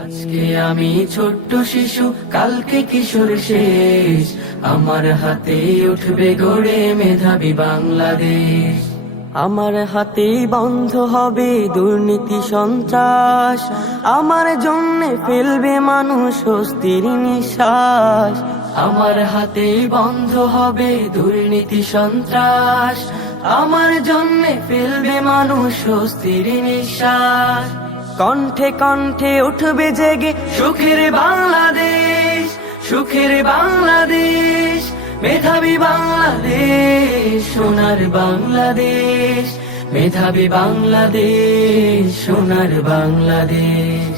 আজকে আমি ছোট্ট শিশু, কালকে কিশোর শেষ। আমার হাতে উঠবে গড়ে মেধাবী বাংলাদেশ। আমার হাতে বন্ধ হবে দুর্নীতি সন্ত্রাস। আমার জন্যে ফেলবে মানুষ স্বস্তির নিঃশ্বাস। আমার হাতে বন্ধ হবে দুর্নীতি সন্ত্রাস। আমার জন্যে ফেলবে মানুষ স্বস্তির নিঃশ্বাস। কণ্ঠে কণ্ঠে উঠবে জেগে সুখের বাংলাদেশ, সুখের বাংলাদেশ, মেধাবী বাংলাদেশ, সোনার বাংলাদেশ, মেধাবী বাংলাদেশ, সোনার বাংলাদেশ।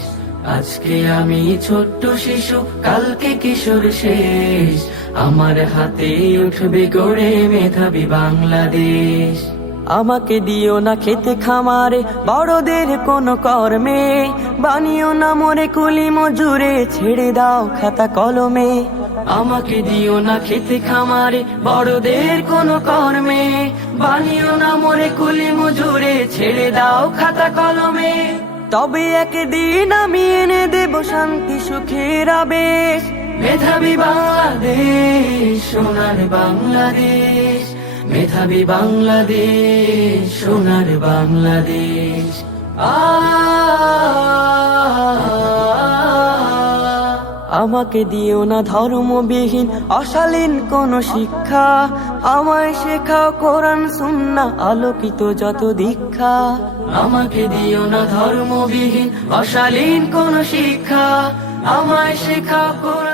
আজকে আমি ছোট্ট শিশু, কালকে কিশোর শেষ। আমার হাতে উঠবে গড়ে মেধাবী বাংলাদেশ। আমাকে দিও না খেতে খামারে বড়দের কোন কর্মে, বানিও না মোরে কুলি মজুরে, ছেড়ে দাও খাতা কলমে। আমাকে দিও না খেতে খামারে বড়দের কোন কর্মে, বানিও না মোরে কুলি মজুরে, ছেড়ে দাও খাতা কলমে। তবে একদিন আমি এনে দেব শান্তি সুখের আবেশ। মেধাবী বাংলাদেশ, সোনার বাংলাদেশ, মেধাবী বাংলাদেশ, সোনার বাংলাদেশ। আমাকে দিও না ধর্মবিহীন অশালীন কোন শিক্ষা, আমায় শেখাও কোরআন সুন্নাহ আলোকিত যত দীক্ষা। আমাকে দিও না ধর্মবিহীন অশালীন কোন শিক্ষা, আমায় শেখাও কোরআন